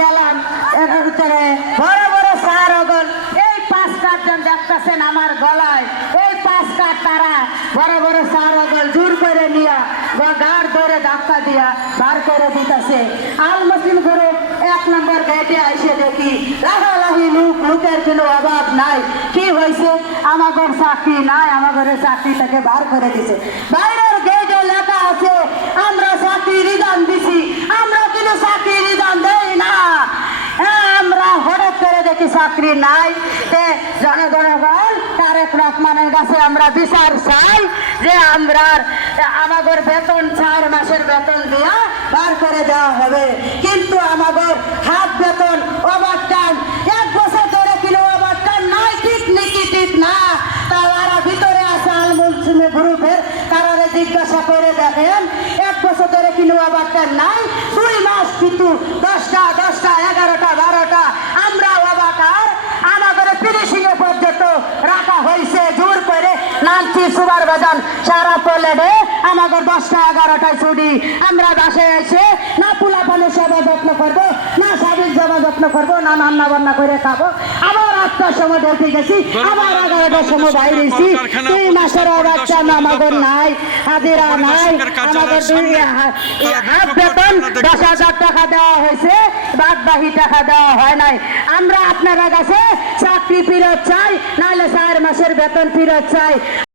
গেলাম এর ভিতরে বড় বড় সার ওগল এই 5 জন দেখতেছেন আমার গলায় এই 5 তারা বড় বড় সার ওগল জোর করে নিয়া গাড় ধরে ধাক্কা দিয়া বার করে দিতেছে। আল মুসলিম গ্রুপ 1 নম্বর গেটে আইসে দেখি লাহালাহি লোকের কোনো অভাব নাই। কি হয়েছে? আমাদের চাকরি নাই, আমাদের চাকরি থেকে বার করে দিছে। বাইরের গেটে লেখা আছে আমরা চাকরি রিজার্ভ দিছি, আমরা কিন্তু চাকরি রিজার্ভ দেই না। আমরা হঠাৎ করে দেখি চাকরি নাই। জনগণ তারেক রহমানের কাছে আমরা বিচার চাই যে আমরা আমাদের বেতন 4 মাসের বেতন দিয়া বার করে দেওয়া হবে, কিন্তু আমাদের হাফ বেতন ওভারটাইম 1 বছর ধরে কিলো ওভারটাইম নাই। ঠিক নাকি ঠিক না? তারা ভিতরে আছে আল মুসলিম গ্রুপের, তারা জিজ্ঞাসা করে দেখেন 1 বছর ধরে কিলো ওভারটাইম নাই। 2 মাস কিন্তু 10টা 11টা 12টা আমরা ওভারটাইম আমাদের ফিনিশিং এ পর্যন্ত রাখা হয়েছে জোর করে। নামছি সুবার বাজান সারা প্লেটে আমাদের 10টা 11টায় ছুটি। আমরা বাসায় এসে না পোলা পানের সেবা যত্ন করবো, না স্বামীর সেবা যত্ন করবো, না রান্না বান্না করে খাবো। আবার 8টার সময় ঢুকে গেছি, আবার 11টার সময় বাইরেছি। 2 মাসের বাচ্চা আমাদের নাই, হাজিরা নাই। আমাদের হাফ বেতন 10,000 টাকা দেওয়া হয়েছে, বাদ বাকি টাকা দেওয়া হয় নাই। আমরা আপনারা কাছে চাকরি ফেরত চাই, নাহলে 4 মাসের বেতন ফেরত চাই।